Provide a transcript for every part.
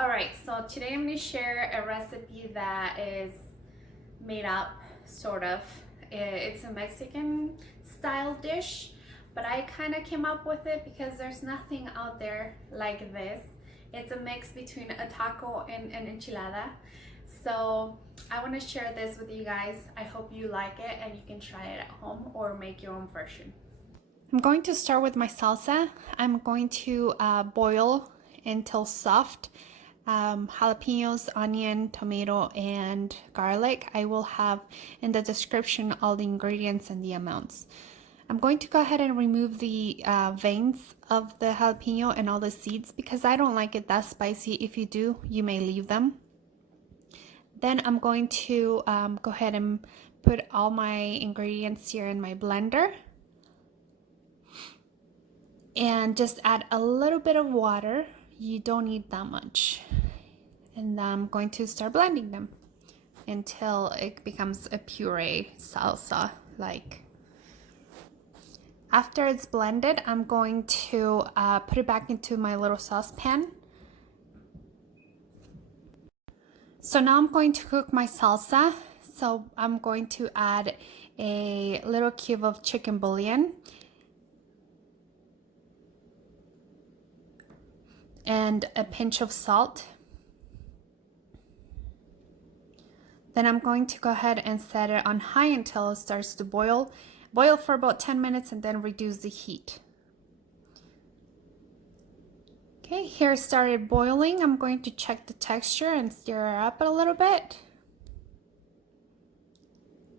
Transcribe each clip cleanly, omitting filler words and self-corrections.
Alright, so today I'm going to share a recipe that is made up, sort of. It's a Mexican style dish, but I kind of came up with it because there's nothing out there like this. It's a mix between a taco and an enchilada. So I want to share this with you guys. I hope you like it and you can try it at home or make your own version. I'm going to start with my salsa. I'm going to boil until soft. Jalapeños, onion, tomato, and garlic. I will have in the description all the ingredients and the amounts. I'm going to go ahead and remove the veins of the jalapeno and all the seeds because I don't like it that spicy. If you do, you may leave them. Then I'm going to go ahead and put all my ingredients here in my blender and just add a little bit of water. You don't need that much. And I'm going to start blending them until it becomes a puree salsa like. After it's blended, I'm going to put it back into my little saucepan. So now I'm going to cook my salsa. So I'm going to add a little cube of chicken bouillon and a pinch of salt. Then I'm going to go ahead and set it on high until it starts to boil. Boil for about 10 minutes and then reduce the heat. Okay, here it started boiling. I'm going to check the texture and stir it up a little bit.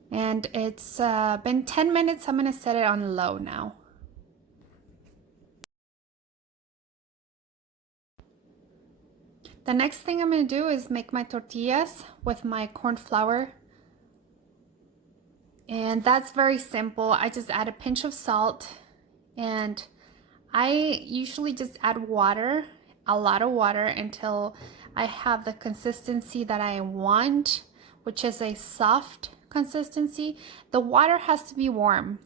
And it's been 10 minutes. I'm going to set it on low now. The next thing I'm going to do is make my tortillas with my corn flour. And that's very simple. I just add a pinch of salt and I usually just add water, a lot of water until I have the consistency that I want, which is a soft consistency. The water has to be warm,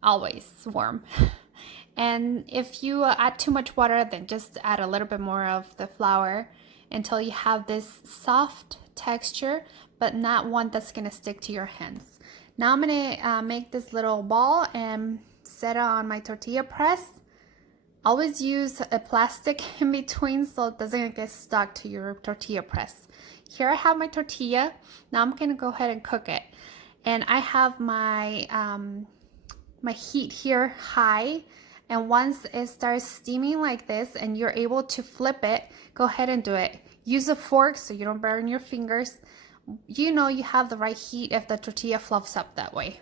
always warm. And if you add too much water, then just add a little bit more of the flour until you have this soft texture, but not one that's gonna stick to your hands. Now I'm gonna make this little ball and set it on my tortilla press. Always use a plastic in between so it doesn't get stuck to your tortilla press. Here I have my tortilla. Now I'm gonna go ahead and cook it. And I have my, my heat here high. And once it starts steaming like this and you're able to flip it, go ahead and do it. Use a fork so you don't burn your fingers. You know you have the right heat if the tortilla fluffs up that way.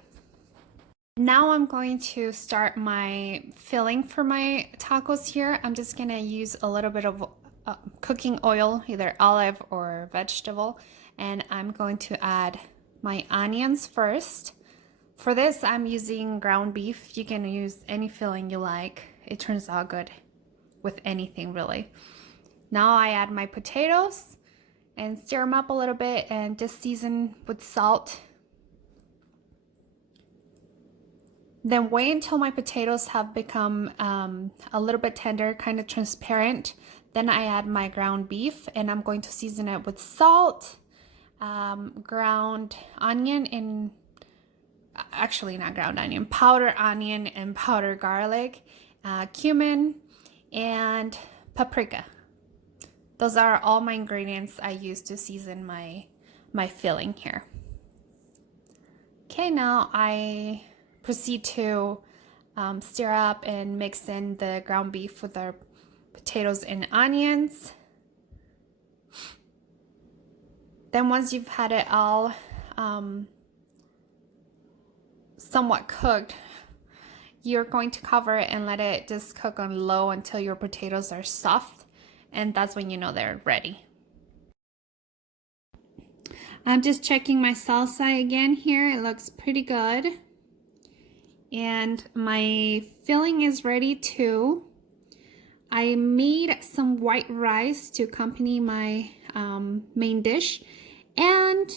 Now I'm going to start my filling for my tacos here. I'm just gonna use a little bit of cooking oil, either olive or vegetable. And I'm going to add my onions first. For this, I'm using ground beef. You can use any filling you like. It turns out good with anything, really. Now I add my potatoes and stir them up a little bit and just season with salt. Then wait until my potatoes have become a little bit tender, kind of transparent. Then I add my ground beef and I'm going to season it with salt, ground onion, and actually not ground onion, powdered onion and powdered garlic, cumin, and paprika. Those are all my ingredients I use to season my filling here. Okay, now I proceed to stir up and mix in the ground beef with our potatoes and onions. Then once you've had it all somewhat cooked, you're going to cover it and let it just cook on low until your potatoes are soft, and that's when you know they're ready. I'm just checking my salsa again here. It looks pretty good. And my filling is ready too. I made some white rice to accompany my main dish. And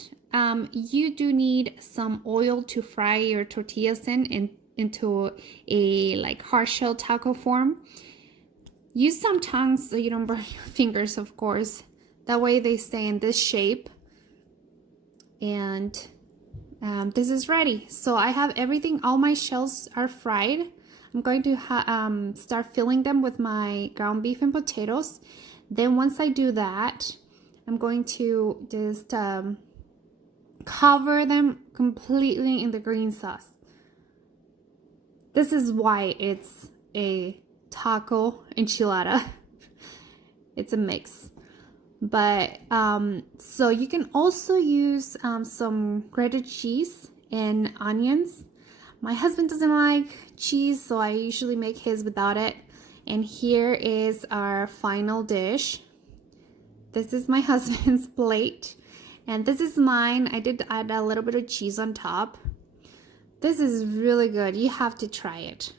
you do need some oil to fry your tortillas into a like hard shell taco form. Use some tongs so you don't burn your fingers, of course. That way they stay in this shape. And this is ready. So I have everything, all my shells are fried. I'm going to start filling them with my ground beef and potatoes. Then once I do that, I'm going to just cover them completely in the green sauce. This is why it's a taco enchilada. It's a mix. But so you can also use some grated cheese and onions. My husband doesn't like cheese, so I usually make his without it. And here is our final dish. This is my husband's plate. And this is mine. I did add a little bit of cheese on top. This is really good. You have to try it.